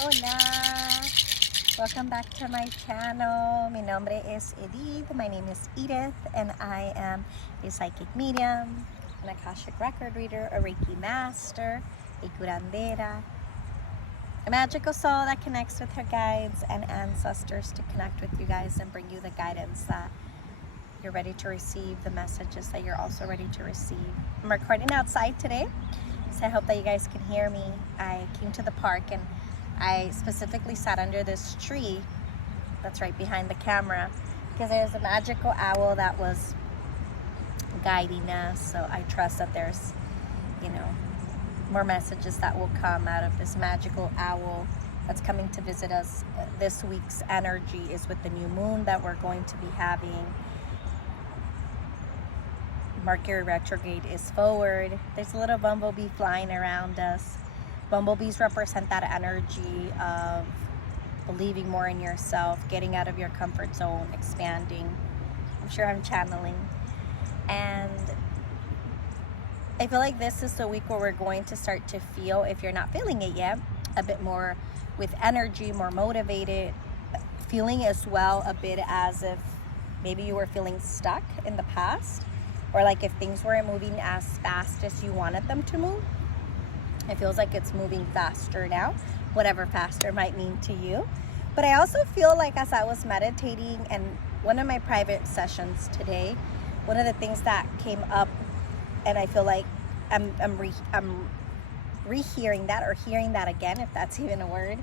Hola! Welcome back to my channel. Mi nombre es Edith. My name is Edith, and I am a psychic medium, an Akashic record reader, a Reiki master, a curandera, a magical soul that connects with her guides and ancestors to connect with you guys and bring you the guidance that you're ready to receive, the messages that you're also ready to receive. I'm recording outside today, so I hope that you guys can hear me. I came to the park and I specifically sat under this tree that's right behind the camera because there's a magical owl that was guiding us. So I trust that there's, more messages that will come out of this magical owl that's coming to visit us. This week's energy is with the new moon that we're going to be having. Mercury retrograde is forward. There's a little bumblebee flying around us. Bumblebees represent that energy of believing more in yourself, getting out of your comfort zone, expanding. I'm sure I'm channeling. And I feel like this is the week where we're going to start to feel, if you're not feeling it yet, a bit more with energy, more motivated, feeling as well a bit as if maybe you were feeling stuck in the past, or like if things weren't moving as fast as you wanted them to move. It feels like it's moving faster now, whatever faster might mean to you. But I also feel like as I was meditating and one of my private sessions today, one of the things that came up, and I feel like I'm rehearing that or hearing that again, if that's even a word.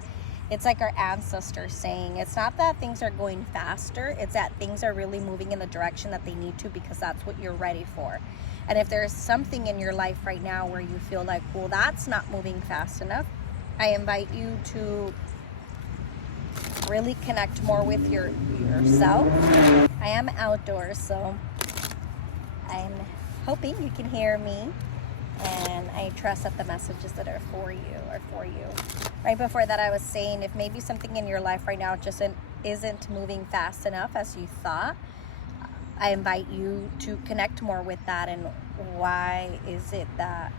It's like our ancestors saying, it's not that things are going faster, it's that things are really moving in the direction that they need to because that's what you're ready for. And if there's something in your life right now where you feel like, well, that's not moving fast enough, I invite you to really connect more with yourself. I am outdoors, so I'm hoping you can hear me. And I trust that the messages that are for you are for you. Right before that, I was saying if maybe something in your life right now just isn't moving fast enough as you thought, I invite you to connect more with that. And why is it that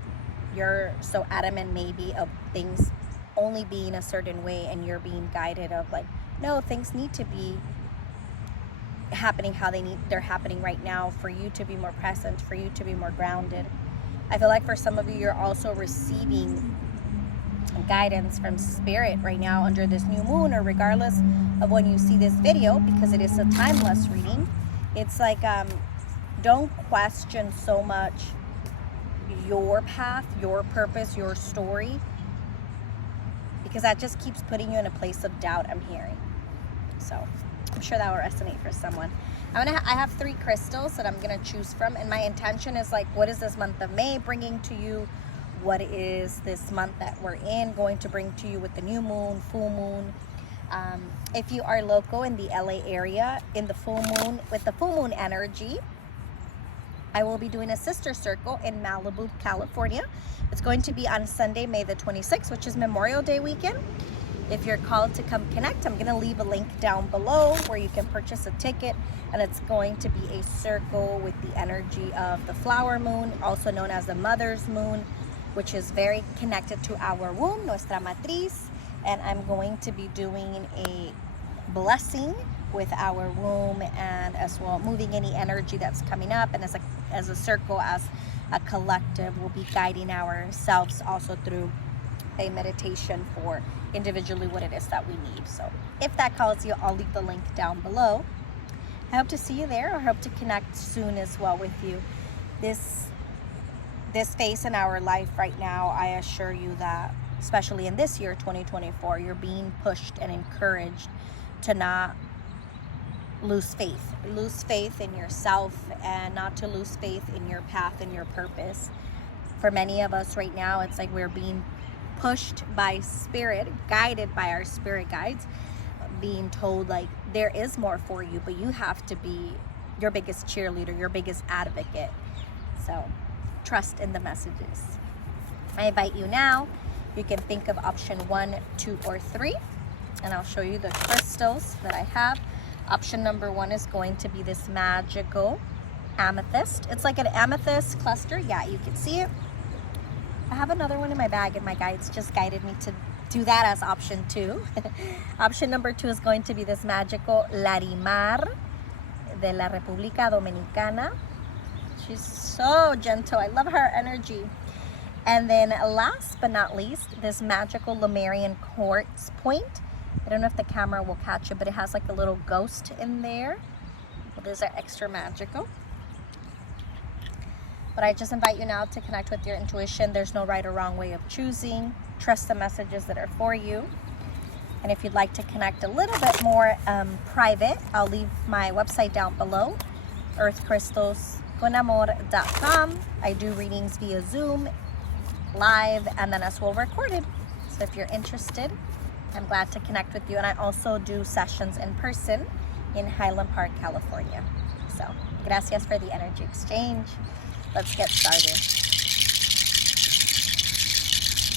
you're so adamant maybe of things only being a certain way and you're being guided of like, no, things need to be happening how they're happening right now for you to be more present, for you to be more grounded. I feel like for some of you, you're also receiving guidance from spirit right now under this new moon, or regardless of when you see this video, because it is a timeless reading. It's like, don't question so much your path, your purpose, your story, because that just keeps putting you in a place of doubt, I'm hearing. So I'm sure that will resonate for someone. I have 3 crystals that I'm gonna choose from, and my intention is like, what is this month of May bringing to you? What is this month that we're in going to bring to you with the new moon, full moon? If you are local in the LA area, in the full moon, with the full moon energy, I will be doing a sister circle in Malibu, California. It's going to be on Sunday, May the 26th, which is Memorial Day weekend. If you're called to come connect, I'm going to leave a link down below where you can purchase a ticket, and it's going to be a circle with the energy of the flower moon, also known as the mother's moon, which is very connected to our womb, nuestra matriz. And I'm going to be doing a blessing with our womb, and as well moving any energy that's coming up, and as a circle, as a collective, we'll be guiding ourselves also through a meditation for individually what it is that we need. So if that calls you, I'll leave the link down below. I hope to see you there, or hope to connect soon as well with you. This phase in our life right now, I assure you that, especially in this year, 2024, you're being pushed and encouraged to not lose faith. Lose faith in yourself, and not to lose faith in your path and your purpose. For many of us right now, it's like we're being pushed by spirit, guided by our spirit guides, being told like there is more for you, but you have to be your biggest cheerleader, your biggest advocate. So trust in the messages. I invite you now, you can think of option 1, 2, or 3, and I'll show you the crystals that I have. Option number 1 is going to be this magical amethyst. It's like an amethyst cluster. Yeah, you can see it. I have another one in my bag, and my guides just guided me to do that as option 2. Option number 2 is going to be this magical Larimar de la República Dominicana. She's so gentle. I love her energy. And then last but not least, this magical Lemurian Quartz point. I don't know if the camera will catch it, but it has like a little ghost in there. Well, these are extra magical. But I just invite you now to connect with your intuition. There's no right or wrong way of choosing. Trust the messages that are for you. And if you'd like to connect a little bit more private, I'll leave my website down below, earthcrystalsconamor.com. I do readings via Zoom, live, and then as well recorded. So if you're interested, I'm glad to connect with you. And I also do sessions in person in Highland Park, California. So gracias for the energy exchange. Let's get started.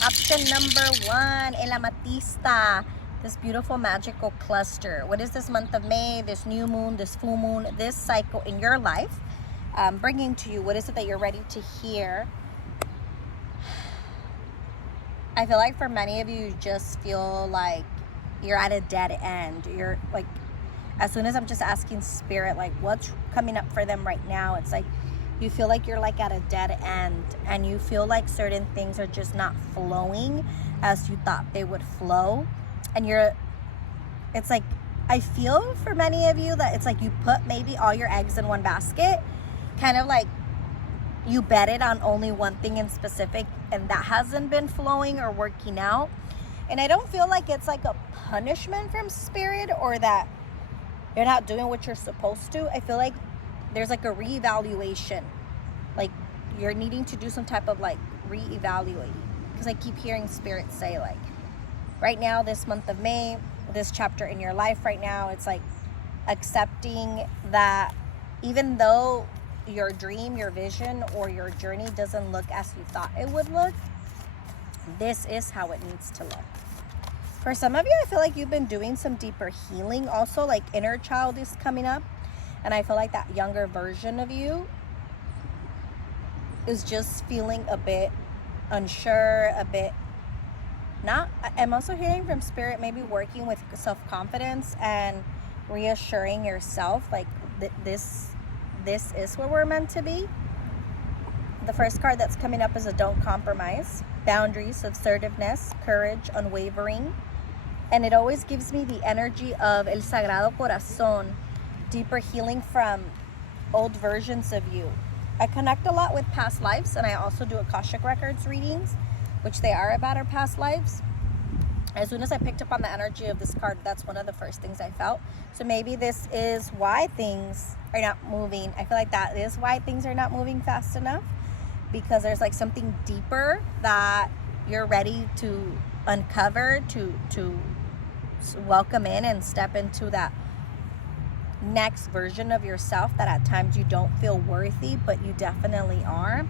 Option number 1, El Amethysta. This beautiful magical cluster. What is this month of May, this new moon, this full moon, this cycle in your life bringing to you? What is it that you're ready to hear? I feel like for many of you, you just feel like you're at a dead end. You're like, as soon as I'm just asking spirit, like what's coming up for them right now, it's like you feel like you're like at a dead end, and you feel like certain things are just not flowing as you thought they would flow. And it's like, I feel for many of you that it's like you put maybe all your eggs in one basket, kind of like you betted on only one thing in specific, and that hasn't been flowing or working out. And I don't feel like it's like a punishment from spirit or that you're not doing what you're supposed to. I feel like there's like a reevaluation, like you're needing to do some type of like reevaluating, because I keep hearing spirit say like right now, this month of May, this chapter in your life right now, it's like accepting that even though your dream, your vision, or your journey doesn't look as you thought it would look, this is how it needs to look. For some of you, I feel like you've been doing some deeper healing. Also, like inner child is coming up. And I feel like that younger version of you is just feeling a bit unsure, a bit not. I'm also hearing from spirit maybe working with self-confidence and reassuring yourself like this is where we're meant to be. The first card that's coming up is a don't compromise, boundaries, assertiveness, courage, unwavering. And it always gives me the energy of El Sagrado Corazón, deeper healing from old versions of you. I connect a lot with past lives, and I also do Akashic Records readings, which they are about our past lives. As soon as I picked up on the energy of this card, that's one of the first things I felt. So maybe this is why things are not moving. I feel like that is why things are not moving fast enough, because there's like something deeper that you're ready to uncover, to welcome in and step into that next version of yourself that at times you don't feel worthy, but you definitely are.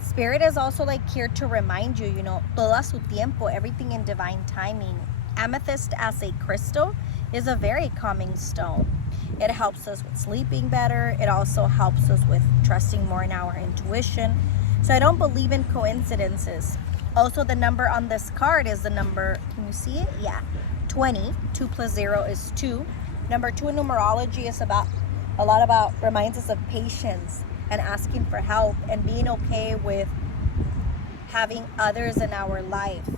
Spirit is also like here to remind you, you know, todo a su tiempo, everything in divine timing. Amethyst as a crystal is a very calming stone. It helps us with sleeping better. It also helps us with trusting more in our intuition. So I don't believe in coincidences. Also, the number on this card is the number, can you see it? Yeah, 20. 2 plus 0 is 2. Number 2 in numerology is reminds us of patience and asking for help and being okay with having others in our life.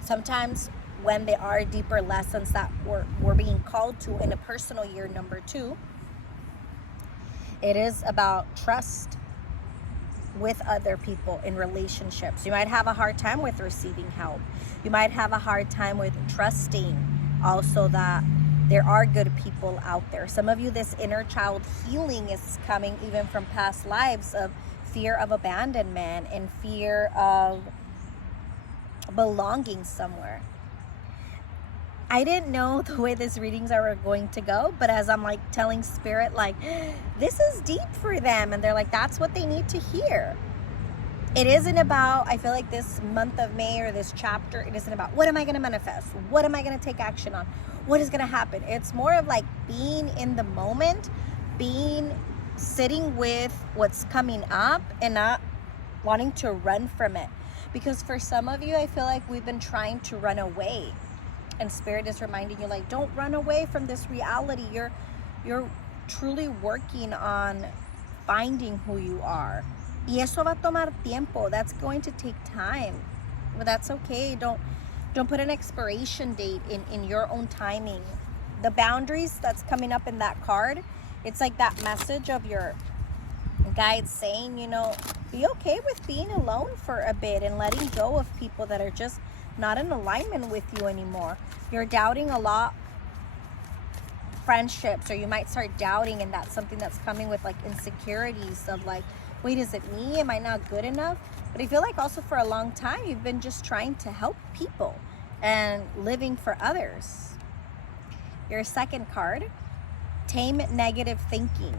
Sometimes when there are deeper lessons that we're being called to in a personal year, number 2, it is about trust with other people in relationships. You might have a hard time with receiving help. You might have a hard time with trusting also that there are good people out there. Some of you, this inner child healing is coming even from past lives of fear of abandonment and fear of belonging somewhere. I didn't know the way these readings are going to go, but as I'm like telling spirit, like, this is deep for them, and they're like, that's what they need to hear. It isn't about, I feel like this month of May or this chapter, it isn't about what am I going to manifest? What am I going to take action on? What is going to happen? It's more of like being in the moment, sitting with what's coming up and not wanting to run from it. Because for some of you, I feel like we've been trying to run away. And Spirit is reminding you, like, don't run away from this reality. You're truly working on finding who you are. Y eso va a tomar tiempo. That's going to take time. But that's okay. Don't put an expiration date in your own timing. The boundaries that's coming up in that card, it's like that message of your guide saying, you know, be okay with being alone for a bit and letting go of people that are just not in alignment with you anymore. You're doubting a lot friendships, or you might start doubting, and that's something that's coming with like insecurities of like, wait, is it me? Am I not good enough? But I feel like also for a long time you've been just trying to help people and living for others. Your second card, tame negative thinking.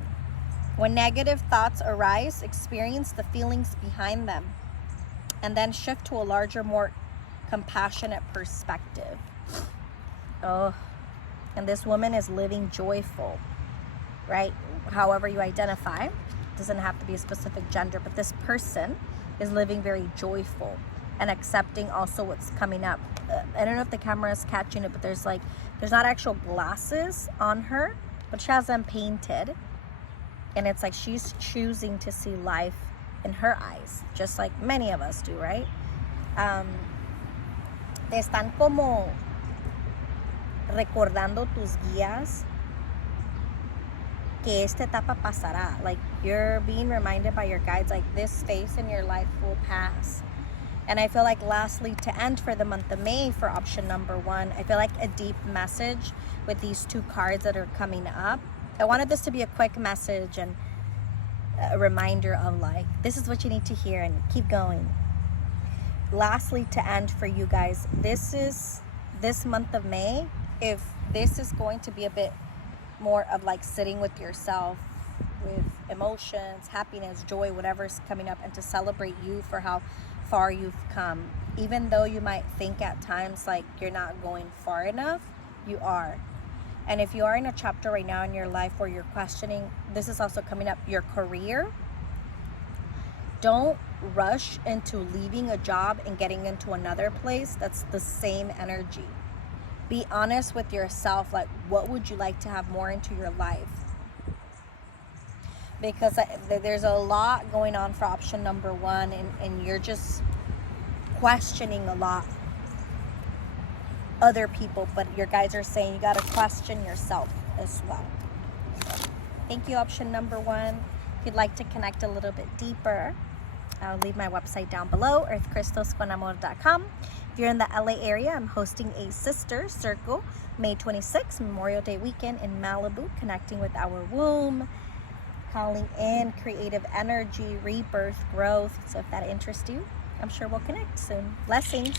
When negative thoughts arise, experience the feelings behind them and then shift to a larger, more compassionate perspective. Oh, and this woman is living joyful, right? However you identify, doesn't have to be a specific gender, but this person is living very joyful and accepting also what's coming up. I don't know if the camera is catching it, but there's not actual glasses on her, but she has them painted. And it's like she's choosing to see life in her eyes, just like many of us do, right? Te están como recordando tus guías que esta etapa pasará. Like, you're being reminded by your guides, like, this phase in your life will pass. And I feel like lastly, to end for the month of May for option number 1, I feel like a deep message with these 2 cards that are coming up. I wanted this to be a quick message and a reminder of like, this is what you need to hear and keep going. Lastly, to end for you guys, this month of May, if this is going to be a bit more of like sitting with yourself, with emotions, happiness, joy, whatever's coming up, and to celebrate you for how far you've come. Even though you might think at times like you're not going far enough, you are. And if you are in a chapter right now in your life where you're questioning, this is also coming up, your career. Don't rush into leaving a job and getting into another place that's the same energy. Be honest with yourself, like, what would you like to have more into your life? Because there's a lot going on for option number 1, and you're just questioning a lot other people, but your guides are saying you got to question yourself as well. Thank you, option number 1. If you'd like to connect a little bit deeper, I'll leave my website down below, earthcrystalsconamor.com. If you're in the LA area, I'm hosting a sister circle May 26th, Memorial Day weekend in Malibu, connecting with our womb, calling in creative energy, rebirth, growth. So if that interests you, I'm sure we'll connect soon. Blessings.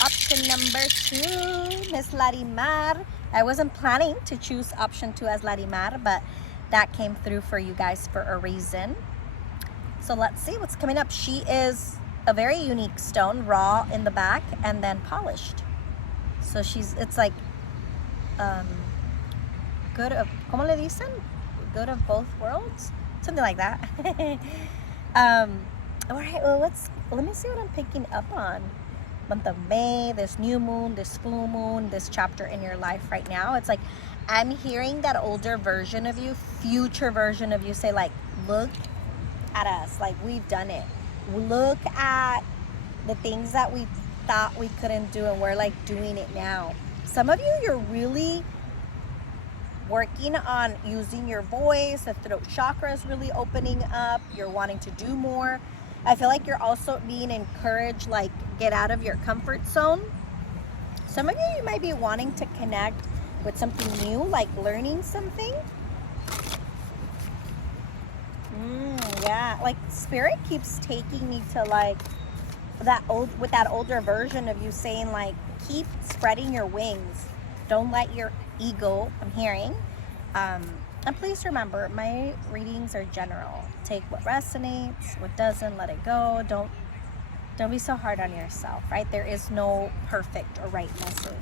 Option number 2, Miss Larimar. I wasn't planning to choose option 2 as Larimar, but that came through for you guys for a reason. So let's see what's coming up. She is a very unique stone, raw in the back and then polished. So it's like good of, ¿cómo le dicen? Good of both worlds? Something like that. All right, well, let me see what I'm picking up on. Month of May, this new moon, this full moon, this chapter in your life right now. It's like I'm hearing that older version of you, future version of you say like, look at us, like we've done it. Look at the things that we thought we couldn't do, and we're like doing it now. Some of you, you're really working on using your voice. The throat chakra is really opening up. You're wanting to do more. I feel like you're also being encouraged, like, get out of your comfort zone. Some of you might be wanting to connect with something new, like learning something. Yeah, like spirit keeps taking me to like that older version of you saying like, keep spreading your wings. Don't let your ego, I'm hearing. And please remember, my readings are general. Take what resonates, what doesn't, let it go. Don't be so hard on yourself, right? There is no perfect or right message.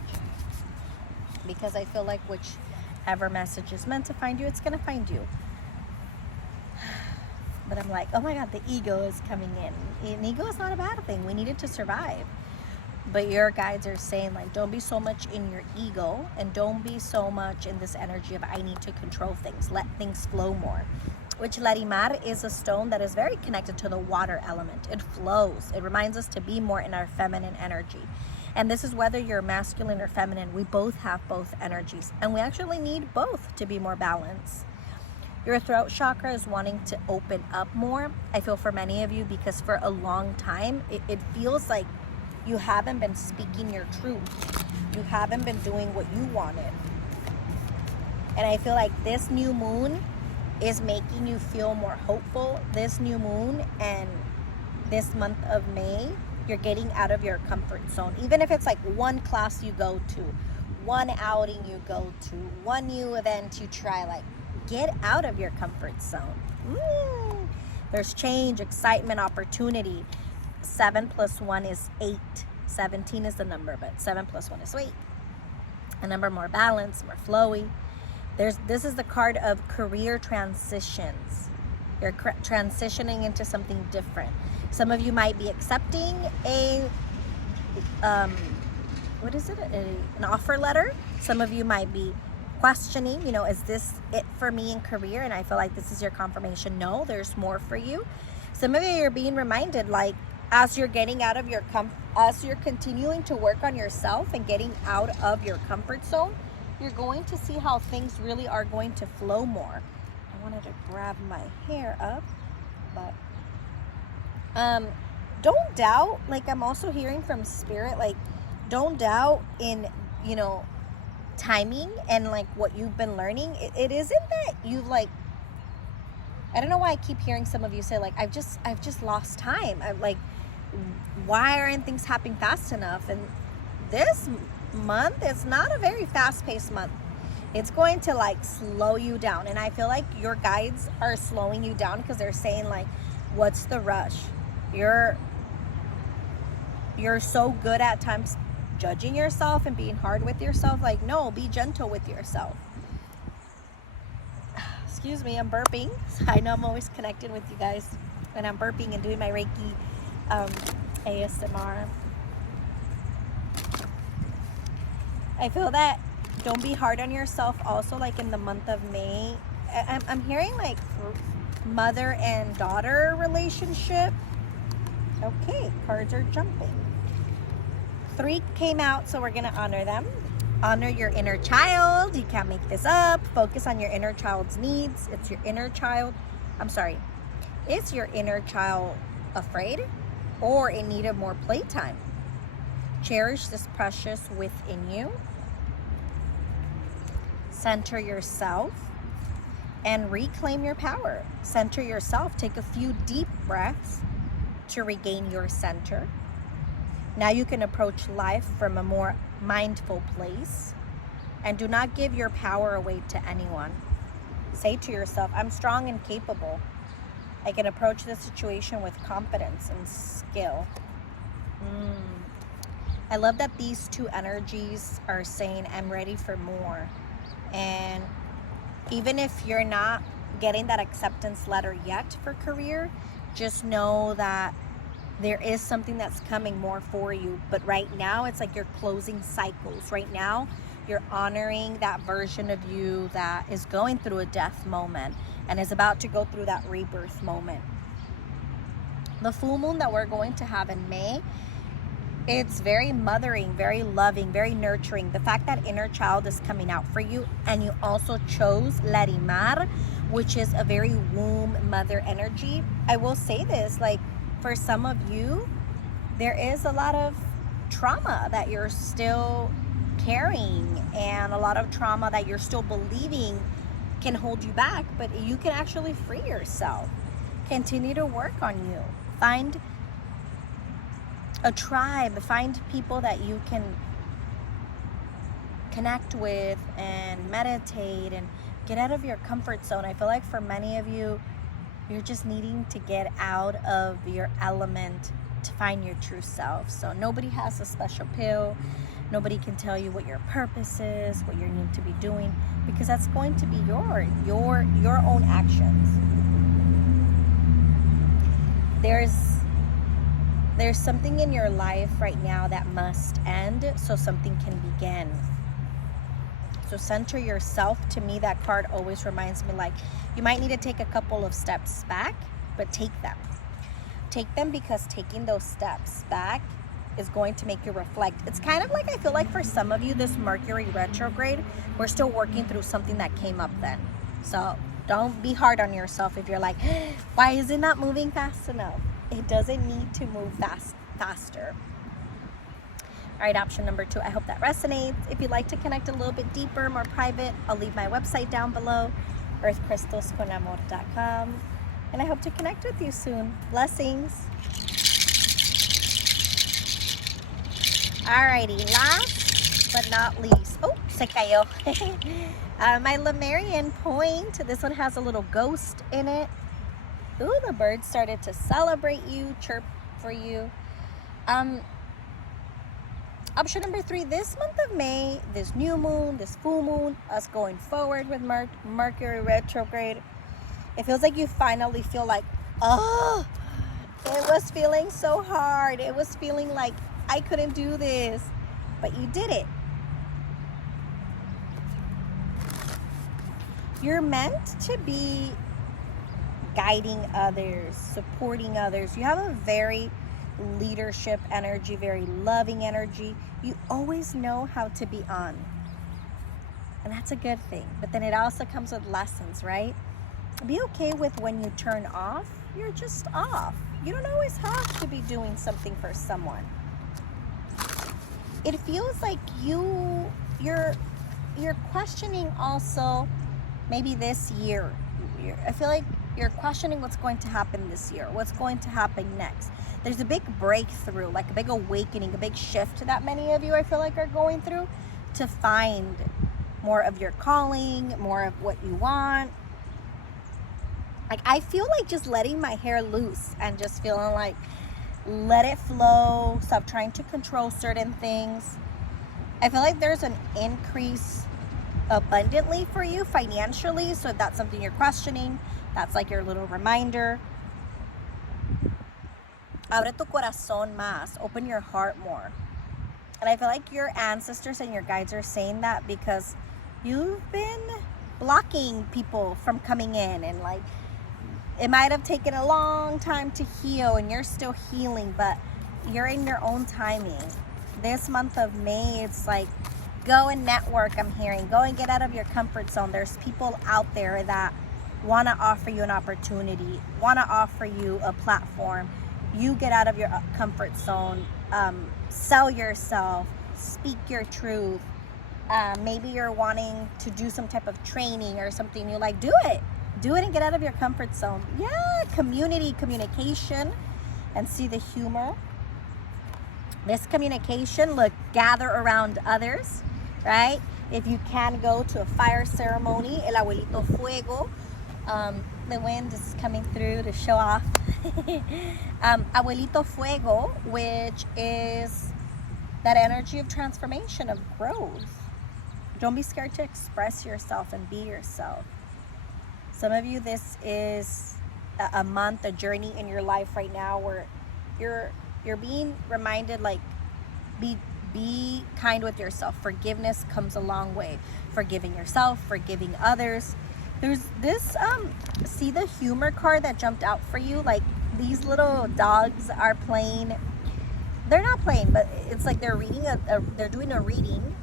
Because I feel like whichever message is meant to find you, it's going to find you. But I'm like, oh my God, the ego is coming in. And ego is not a bad thing. We need it to survive. But your guides are saying, like, don't be so much in your ego, and don't be so much in this energy of I need to control things. Let things flow more. Which Larimar is a stone that is very connected to the water element. It flows. It reminds us to be more in our feminine energy. And this is whether you're masculine or feminine, we both have both energies. And we actually need both to be more balanced. Your throat chakra is wanting to open up more. I feel for many of you, because for a long time, it feels like you haven't been speaking your truth. You haven't been doing what you wanted. And I feel like this new moon is making you feel more hopeful. This new moon and this month of May, you're getting out of your comfort zone. Even if it's like one class you go to, one outing you go to, one new event you try, like get out of your comfort zone. There's change, excitement, opportunity. 7 + 1 is 8. 17 is the number, but 7 + 1 is 8. A number more balanced, more flowy. This is the card of career transitions. You're transitioning into something different. Some of you might be accepting an offer letter. Some of you might be questioning, is this it for me in career? And I feel like this is your confirmation. No, there's more for you. Some of you are being reminded, like, as you're getting out of as you're continuing to work on yourself and getting out of your comfort zone, you're going to see how things really are going to flow more. I wanted to grab my hair up, but don't doubt. Like, I'm also hearing from spirit, like, don't doubt in, timing and like what you've been learning. It isn't that you've like, I don't know why I keep hearing some of you say, like, I've just lost time. I'm like, why aren't things happening fast enough? And this month is not a very fast-paced month. It's going to like slow you down. And I feel like your guides are slowing you down, because they're saying, like, what's the rush? You're so good at times judging yourself and being hard with yourself. Like, no, be gentle with yourself. Excuse me, I'm burping. I know I'm always connected with you guys when I'm burping and doing my Reiki ASMR. I feel that don't be hard on yourself also, like in the month of May. I'm hearing like mother and daughter relationship. Okay, cards are jumping. 3 came out, so we're gonna honor them. Honor your inner child. You can't make this up. Focus on your inner child's needs. It's your inner child. Is your inner child afraid or in need of more playtime? Cherish this precious within you. Center yourself and reclaim your power. Center yourself. Take a few deep breaths to regain your center. Now you can approach life from a more mindful place, and do not give your power away to anyone. Say to yourself, I'm strong and capable. I can approach this situation with confidence and skill. I love that these 2 energies are saying, I'm ready for more. And even if you're not getting that acceptance letter yet for career, just know that there is something that's coming more for you. But right now, it's like you're closing cycles. Right now, you're honoring that version of you that is going through a death moment and is about to go through that rebirth moment. The full moon that we're going to have in May, it's very mothering, very loving, very nurturing. The fact that inner child is coming out for you, and you also chose Larimar, which is a very womb mother energy. I will say this, like, for some of you, there is a lot of trauma that you're still carrying, and a lot of trauma that you're still believing can hold you back, but you can actually free yourself. Continue to work on you. Find a tribe, find people that you can connect with and meditate and get out of your comfort zone. I feel like for many of you, you're just needing to get out of your element to find your true self. So nobody has a special pill. Nobody can tell you what your purpose is, what you need to be doing, because that's going to be your own actions. there's something in your life right now that must end so something can begin. So center yourself. To me, that card always reminds me, like, you might need to take a couple of steps back, but take them. Take them, because taking those steps back is going to make you reflect. It's kind of like, I feel like for some of you, this Mercury retrograde, we're still working through something that came up then. So don't be hard on yourself if you're like, why is it not moving fast enough? It doesn't need to move faster. All right, option number 2. I hope that resonates. If you'd like to connect a little bit deeper, more private, I'll leave my website down below, earthcrystalsconamor.com. And I hope to connect with you soon. Blessings. Alrighty, last but not least. Oh, se cayó. My Lemurian point. This one has a little ghost in it. Ooh, the birds started to celebrate you, chirp for you. Option number 3, this month of May, this new moon, this full moon, us going forward with Mercury retrograde, it feels like you finally feel like, oh, it was feeling so hard. It was feeling like I couldn't do this, but you did it. You're meant to be guiding others, supporting others. You have a very leadership energy, very loving energy. You always know how to be on, and that's a good thing. But then it also comes with lessons, right? Be okay with when you turn off. You're just off. You don't always have to be doing something for someone. It feels like you're questioning also maybe this year. I feel like you're questioning what's going to happen this year, what's going to happen next. There's a big breakthrough, like a big awakening, a big shift that many of you, I feel like, are going through to find more of your calling, more of what you want. Like, I feel like just letting my hair loose and just feeling like, let it flow, stop trying to control certain things. I feel like there's an increase abundantly for you financially. So if that's something you're questioning, that's like your little reminder. Abre tu corazón más. Open your heart more. And I feel like your ancestors and your guides are saying that because you've been blocking people from coming in, and like it might have taken a long time to heal, and you're still healing, but you're in your own timing. This month of May, it's like, go and network. I'm hearing, go and get out of your comfort zone. There's people out there that want to offer you an opportunity, want to offer you a platform. You get out of your comfort zone, sell yourself, speak your truth. Maybe you're wanting to do some type of training or something. You're like, do it and get out of your comfort zone. Yeah, communication, and see the humor. This communication, look, gather around others, right? If you can go to a fire ceremony, el abuelito fuego. The wind is coming through to show off. Abuelito fuego, which is that energy of transformation, of growth. Don't be scared to express yourself and be yourself. Some of you, this is a month, a journey in your life right now where you're being reminded, like, be kind with yourself. Forgiveness comes a long way. Forgiving yourself, forgiving others. There's this, see the humor card that jumped out for you? Like, these little dogs are playing. They're not playing, but it's like they're reading they're doing a reading.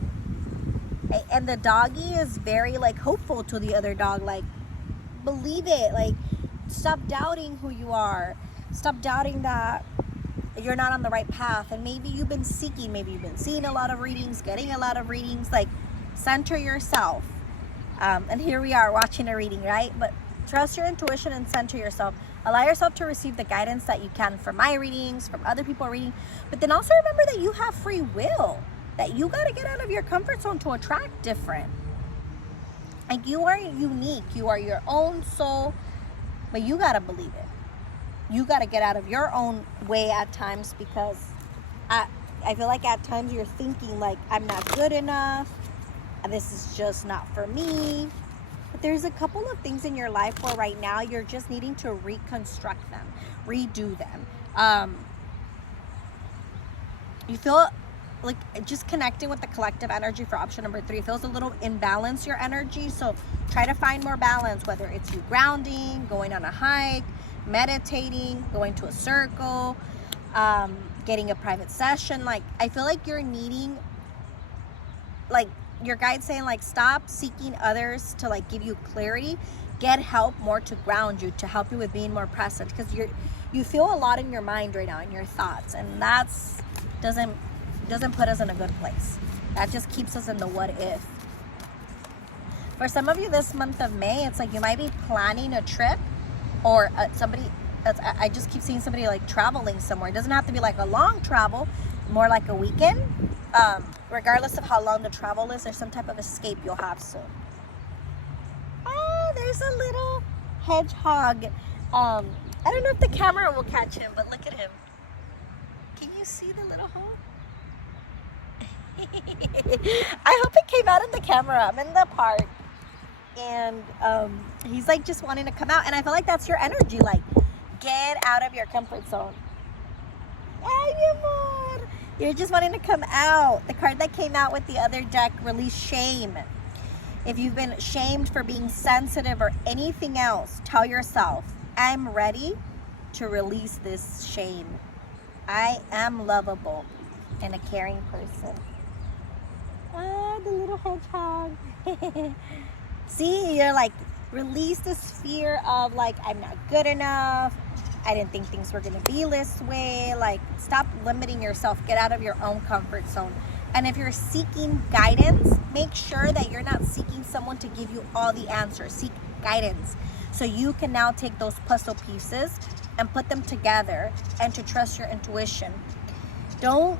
And the doggy is very, like, hopeful to the other dog. Like, believe it. Like, stop doubting who you are. Stop doubting that you're not on the right path. And maybe you've been seeking, maybe you've been seeing a lot of readings, getting a lot of readings. Like, center yourself. And here we are watching a reading, right? But trust your intuition and center yourself. Allow yourself to receive the guidance that you can from my readings, from other people reading. But then also remember that you have free will. That you got to get out of your comfort zone to attract different. Like, you are unique. You are your own soul. But you got to believe it. You got to get out of your own way at times, because I feel like at times you're thinking like, I'm not good enough. This is just not for me. But there's a couple of things in your life where right now you're just needing to reconstruct them. redo them. You feel like just connecting with the collective energy for option number 3 feels a little imbalance your energy. So try to find more balance, whether it's you grounding, going on a hike, meditating, going to a circle, getting a private session. Like, I feel like you're needing, like, your guide's saying, like, stop seeking others to like give you clarity. Get help more to ground you, to help you with being more present, because you feel a lot in your mind right now, in your thoughts, and that's doesn't put us in a good place. That just keeps us in the what if. For some of you this month of May, it's like you might be planning a trip, or I just keep seeing somebody like traveling somewhere. It doesn't have to be like a long travel, more like a weekend. Regardless of how long the travel is, there's some type of escape you'll have soon. Oh, there's a little hedgehog. I don't know if the camera will catch him, but look at him. Can you see the little hole? I hope it came out in the camera. I'm in the park, and he's like just wanting to come out, and I feel like that's your energy. Like, get out of your comfort zone. Ay, mi amor. You're just wanting to come out. The card that came out with the other deck, release shame. If you've been shamed for being sensitive or anything else, tell yourself, I'm ready to release this shame. I am lovable and a caring person. Ah, the little hedgehog. See, you're like, release this fear of like, I'm not good enough. I didn't think things were going to be this way. Like, stop limiting yourself. Get out of your own comfort zone. And if you're seeking guidance, make sure that you're not seeking someone to give you all the answers. Seek guidance, so you can now take those puzzle pieces and put them together, and to trust your intuition. Don't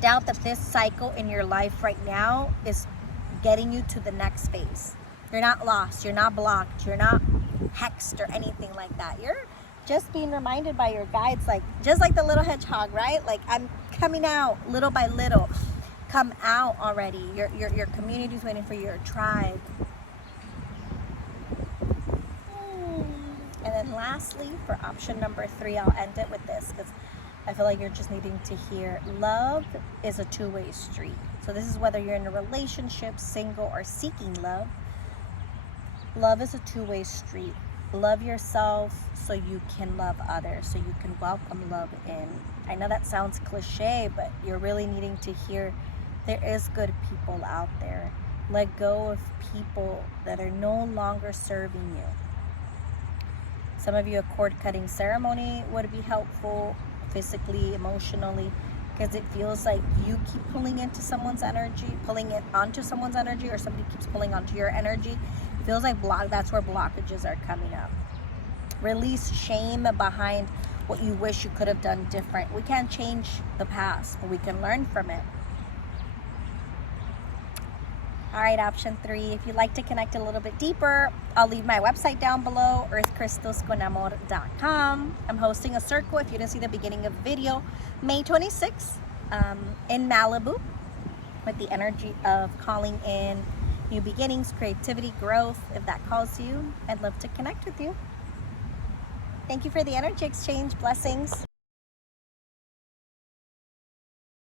doubt that this cycle in your life right now is getting you to the next phase. You're not lost. You're not blocked. You're not hexed or anything like that. You're just being reminded by your guides, like, just like the little hedgehog, right? Like, I'm coming out little by little. Come out already. Your community's waiting for you, your tribe. And then lastly, for option number 3, I'll end it with this, because I feel like you're just needing to hear, love is a two-way street. So this is whether you're in a relationship, single, or seeking love. Love is a two-way street. Love yourself so you can love others, so you can welcome love in. I know that sounds cliche, but you're really needing to hear there is good people out there. Let go of people that are no longer serving you. Some of you, a cord cutting ceremony would be helpful, physically, emotionally, because it feels like you keep pulling into someone's energy, pulling it onto someone's energy, or somebody keeps pulling onto your energy. It feels like that's where blockages are coming up. Release shame behind what you wish you could have done different. We can't change the past, but we can learn from it. All right, option 3, if you'd like to connect a little bit deeper, I'll leave my website down below, earthcrystalsconamor.com. I'm hosting a circle, if you didn't see the beginning of the video, May 26th in Malibu, with the energy of calling in new beginnings, creativity, growth. If that calls you, I'd love to connect with you. Thank you for the energy exchange. Blessings.